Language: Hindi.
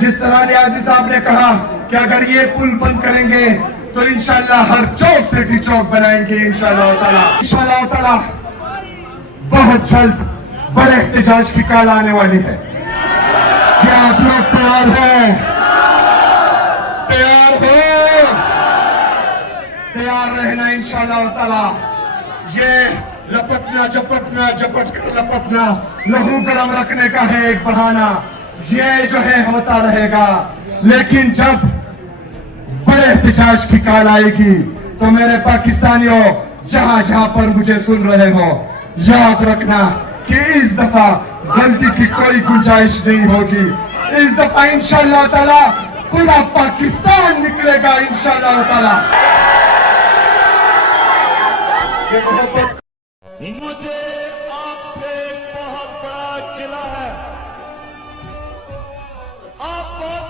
जिस तरह नियाजी साहब ने कहा कि अगर ये पुल बंद करेंगे तो इंशाल्लाह हर चौक सिटी चौक बनाएंगे इंशाल्लाह ताला। इंशाल्लाह ताला बहुत जल्द बड़े एहतजाज की काल आने वाली है। क्या आप लोग तैयार हैं? तैयार हो? तैयार रहना इंशाल्लाह ताला। ये लपटना झपटना झपट कर लपटना लहू गरम रखने का है एक बहाना, ये जो है होता रहेगा। लेकिन जब बड़े एहतजाज की काल आएगी तो मेरे पाकिस्तानियों जहां जहां पर मुझे सुन रहे हो, याद रखना कि इस दफा गलती की कोई गुंजाइश नहीं होगी। इस दफा इंशाल्लाह ताला पूरा पाकिस्तान निकलेगा इंशाल्लाह ताला। मुझे आपसे बहुत बड़ा गिला है। आप बहुत